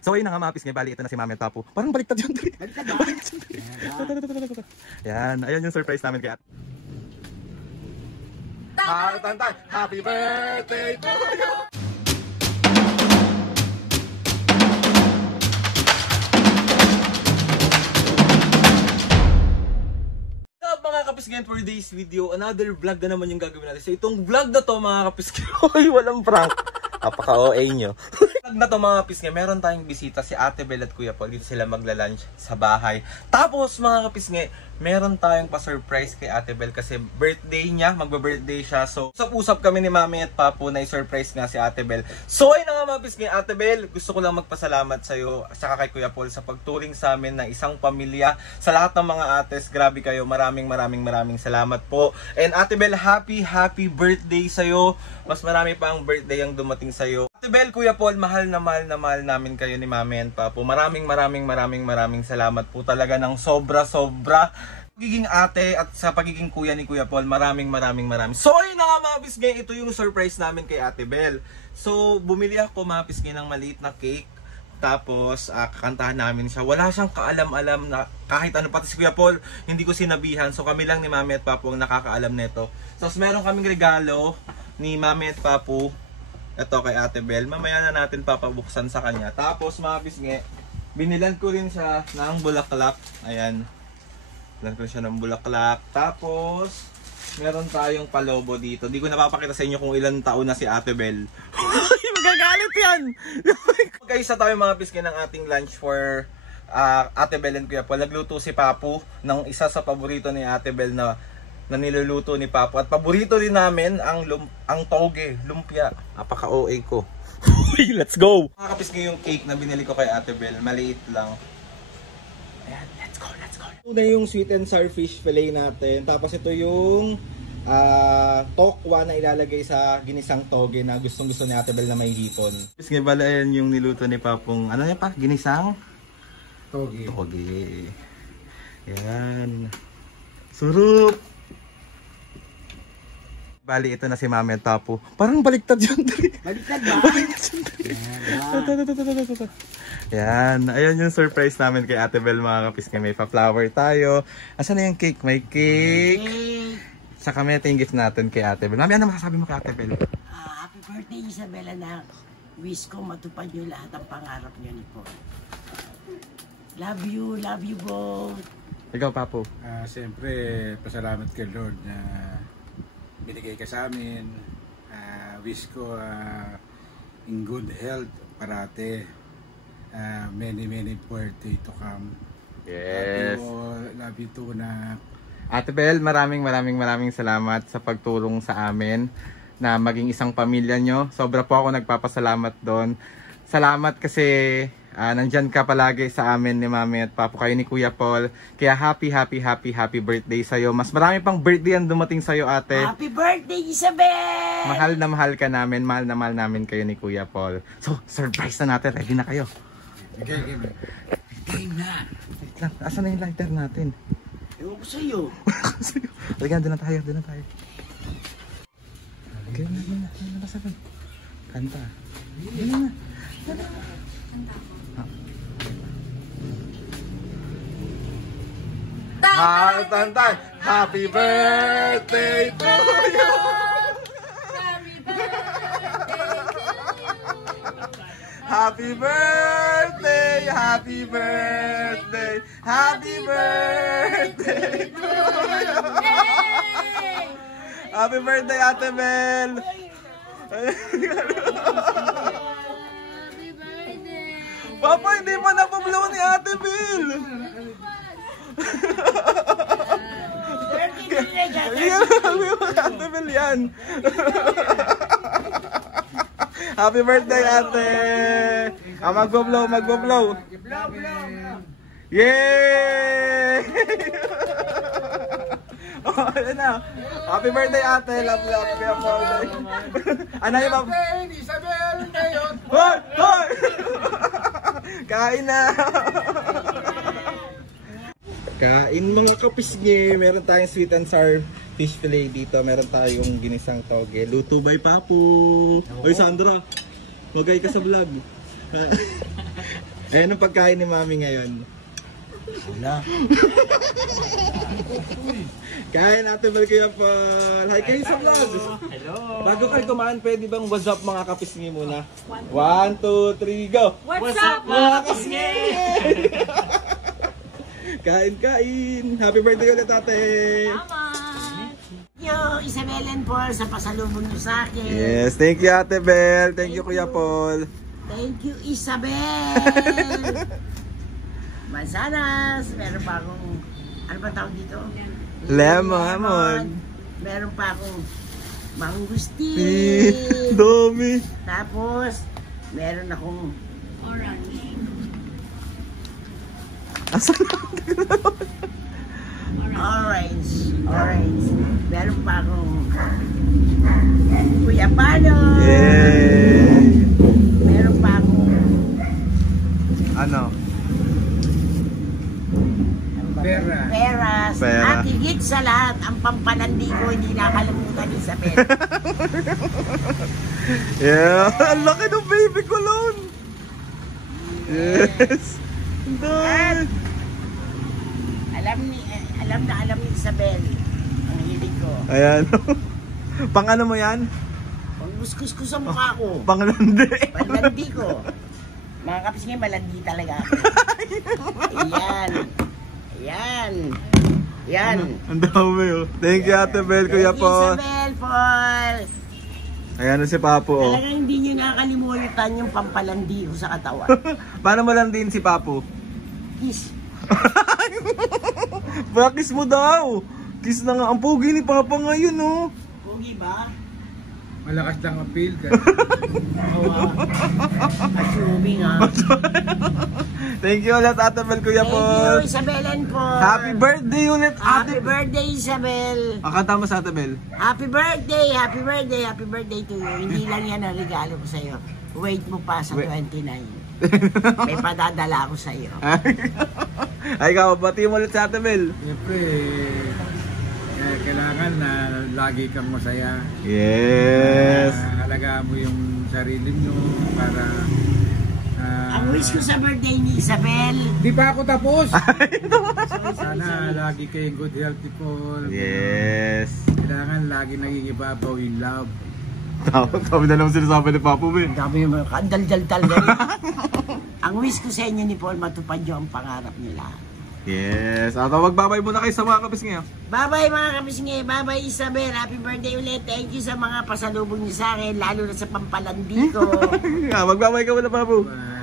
So ayun na nga mga pisngi, bali ito na si Mami at Papu. Parang baliktad yun. Baliktad ba? Yan, ayun yung surprise namin kay Ate. Happy birthday to you! Mga kapisgen, for today's video, another vlog na naman yung gagawin natin. So itong vlog na to mga kapisgen, walang prank. Apaka-OA nyo. Vlog na to mga kapisgen, meron tayong bisita si Ate Bel at Kuya Paul. Dito sila magla-lunch sa bahay. Tapos mga kapisgen, meron tayong pa-surprise kay Ate Bel kasi birthday niya, magba-birthday siya. So usap kami ni Mami at Papu na i-surprise nga si Ate Bel. So ayun na nga mga kapisgen, Ate Bel, gusto ko lang magpasalamat sa iyo saka kay Kuya Paul sa pagturing sa amin na isang pamilya. Sa lahat ng mga ates, grabe kayo. Maraming salamat po. And Ate Bel, happy birthday sa iyo. Mas marami pa ang birthday ang dumating sa iyo. Ate Bel, Kuya Paul, mahal na mahal namin kayo ni Mami and Papu. Maraming salamat po talaga ng sobra pagiging ate at sa pagiging kuya ni Kuya Paul. Maraming. So ayun na nga mga pisgay, ito yung surprise namin kay Ate Bel. So bumili ako mga pisgay ng maliit na cake. Tapos kakantahan namin siya. Wala siyang kaalam-alam na kahit ano, pati si Kuya Paul hindi ko sinabihan. So kami lang ni Mami at Papu ang nakakaalam nito. So meron kaming regalo ni Mami at Papu. Ito kay Ate Bel. Mamaya na natin papabuksan sa kanya. Tapos mga pisngi, binilan ko rin siya ng bulaklak. Ayan. Binilan ko siya ng bulaklak. Tapos meron tayong palobo dito. Hindi ko napapakita sa inyo kung ilang taon na si Ate Bel. Magagalit yan! Magkaisa tayo mga pisngi ng ating lunch for Ate Bel and Kuya Paul. Nagluto si Papu ng isa sa paborito ni Ate Bel na niluluto ni Papu. At paborito din namin ang toge, lumpia. Napaka-OA ko. Let's go! Mga kapisngi, yung cake na binili ko kay Ate Bel, maliit lang. Ayan, let's go. Una yung sweet and sour fish fillet natin. Tapos ito yung tokwa na ilalagay sa ginisang toge na gustong-gusto ni Ate Bel na may hipon. Kapisngi, bala ayan yung niluto ni Papong, ano yan pa? Ginisang? Toge. Ayan. Surup! Bali, ito na si Mami at Papu. Parang baliktad yun. Baliktad ba? Yan. Ayan yung surprise namin kay Ate Bel mga kapisngi. May pa-flower tayo. Asan na yung cake? May cake. Saka may ito yung gift natin kay Ate Bel. Mami, ano masasabi mo kay Ate Bel? Happy birthday Isabela na wish ko matupad nyo lahat ang pangarap nyo ni Paul. Love you both. Ikaw, Papu. Siyempre, pasalamat kay Lord na binigay ka sa amin. Wish ko in good health parate. Many birthday to come. Yes. Love you too na. Ate Bel, maraming salamat sa pagtulong sa amin na maging isang pamilya nyo. Sobra po ako nagpapasalamat doon. Salamat kasi nandyan ka palagi sa amin ni Mami at Papu, kayo ni Kuya Paul. Kaya happy birthday sa'yo. Mas marami pang birthday ang dumating sa'yo, ate. Happy birthday, Isabel! Mahal na mahal ka namin. Mahal na mahal namin kayo ni Kuya Paul. So, surprise na natin. Ready na kayo? Game na. Wait lang. Asan na yung lighter natin? Ewan ko sa'yo. Halika, doon na tayo. Game na. Kanta. Game na. Tantan, happy birthday to you. Happy birthday to you. Happy birthday, Ate Bel. Papa, hindi pa napablow ni Ate Bel. Ate Bel yan. Happy birthday, ate. Magbo-blow. Yay! Oh, ayan na. Happy birthday, ate. Love. Ano yung Isabel ngayon. Hoy! Kain na. Kain mga kapisngi. Meron tayong sweet and sour fish fillet dito. Meron tayong ginisang toge. Luto by Papu. Oy, Sandra. Magay ka sa vlog. Eh, anong pagkain ni Mami ngayon? Wala. Kain Ate Bel, Kuya Paul. Hi kayo sa vlog. Hello! Bago kayo kumain, pwede bang what's up mga kapisngi muna? 1, 2, 3, go! What's up mga kapisngi? Kain! Happy birthday ulit, ate! Thank you, Isabel and Paul, sa pasalubong niyo sa akin. Yes, thank you Ate Bel. Thank you Kuya Paul. Thank you, Isabel! Mansanas, meron pa akong, ano ba tawag dito? Lemon. Meron pa akong mangustin. Dami. Tapos, meron akong orange. Meron pa akong guyabano. Yeah. Meron pa akong Ano? peras. Pera. At higit sa lahat, ang pampalandi ko, hindi nakalimutan ni Isabel. Yeah. Ang laki ng baby ko loan. Yes. At alam ni Isabel ang hilig ko. Ayan. Pang ano mo yan? Pag kuskus ko sa mukha ko, Panglandi. malandi ko. Mga kapis ngayon, malandi talaga ako. Yan. Ang dami oh. Thank you Ate Bel, Kuya Thank you, Paul. Isabel, Paul. Ayan na si Papu oh. Talagang hindi nyo nakakalimutan yung pampalandi ko sa katawan. Paano mo lang din si Papu? Kiss. Kiss mo daw. Kiss na nga. Ang pogi ni Papa ngayon oh. Pugi ba? Malakas lang ang feel. Assuming ha. Thank you ulit Ate Bel, Kuya Thank Paul. you, Isabel and Paul. Happy birthday ulit Happy Ate. birthday, Isabel. Ang kanta mo sa Ate Bel. Happy birthday to you. Hindi lang yan ang regalo ko sa'yo. Wait mo pa sa 29. May padadala ako sa'yo. Ay, ikaw, bati mo ulit sa Ate Bel. Siyempre, kailangan na lagi kang masaya. Yes. Alagaan mo yung sarili mo para... Ang wish ko sa birthday ni Isabel. Di pa ako tapos! Sana lagi kayong good health people. Yes. Kailangan lagi nagigibabaw in love. Kami na naman sinasabi ni Papa Ben. Ang dami yung mga kandal-dal-dal. Ang wish ko sa inyo ni Paul, matupad nyo ang pangarap niyo lahat. Yes. At magbabay muna kayo sa mga kapis ngayon. Bye-bye mga kapisngi. Bye-bye Isabel. Happy birthday ulit. Thank you sa mga pasalubong niyo sa akin, lalo na sa pampalandi ko. Magbabay ka muna, Papu. Bye.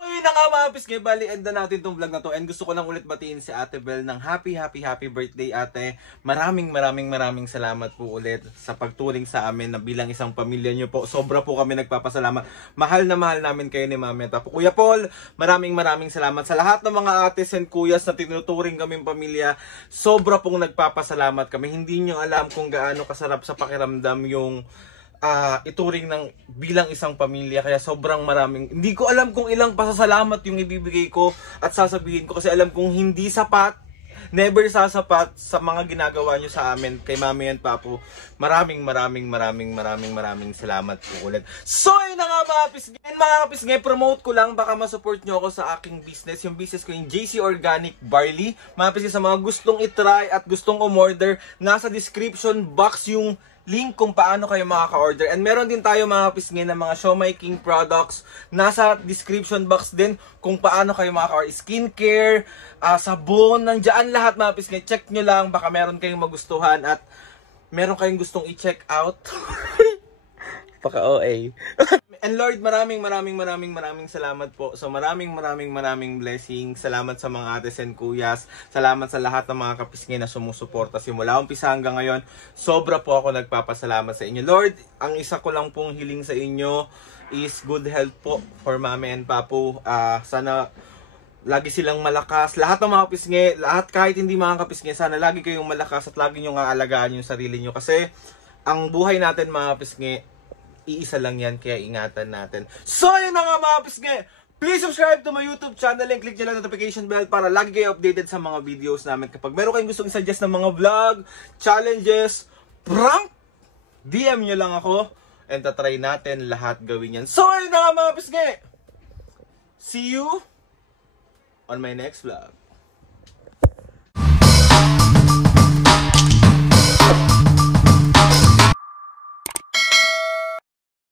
Ayun na nga mga pisngi, bali end na natin tong vlog na to and gusto ko lang ulit batiin si Ate Bel ng happy birthday ate. Maraming salamat po ulit sa pagturing sa amin na bilang isang pamilya nyo po. Sobra po kami nagpapasalamat. Mahal na mahal namin kayo ni Mami at Papu. Kuya Paul, maraming salamat sa lahat ng mga ates and kuyas na tinuturing kaming pamilya. Sobra pong nagpapasalamat kami. Hindi nyo alam kung gaano kasarap sa pakiramdam yung ituring ng bilang isang pamilya, kaya sobrang maraming, hindi ko alam kung ilang pasasalamat yung ibibigay ko at sasabihin ko kasi alam kong hindi sapat, never sasapat sa mga ginagawa nyo sa amin kay Mami and Papu. Maraming salamat po ulit. So yun na nga mga kapisngay, promote ko lang, baka masupport nyo ako sa aking business. Yung business ko yung JC Organic Barley. Mga kapisngay, sa mga gustong itry at gustong umorder, nasa description box yung link kung paano kayo makaka-order. And meron din tayo mga kapisngay na mga Siomai King products. Nasa description box din kung paano kayo makaka-order. Skincare, sabon, nandiyan lahat mga kapisngay. Check nyo lang, baka meron kayong magustuhan at meron kayong gustong i-check out. Paka OA. And Lord, maraming salamat po. So maraming blessings. Salamat sa mga ates and kuyas. Salamat sa lahat ng mga kapisngay na sumusuporta simula umpisa hanggang ngayon. Sobra po ako nagpapasalamat sa inyo. Lord, ang isa ko lang pong hiling sa inyo is good health po for Mami and Papu. Sana lagi silang malakas. Lahat ng mga kapisngay, lahat kahit hindi mga kapisngay, sana lagi kayong malakas at lagi nyo aalagaan yung sarili nyo. Kasi ang buhay natin mga kapisngay, iisa lang yan, kaya ingatan natin. So yun na nga mga kapisngay, please subscribe to my YouTube channel and click nyo lang notification bell para lagi kayo updated sa mga videos namin. Kapag meron kayong gustong i-suggest ng mga vlog, challenges, prank, DM nyo lang ako and tatry natin lahat gawin yan. So yun na nga mga kapisngay, see you on my next vlog.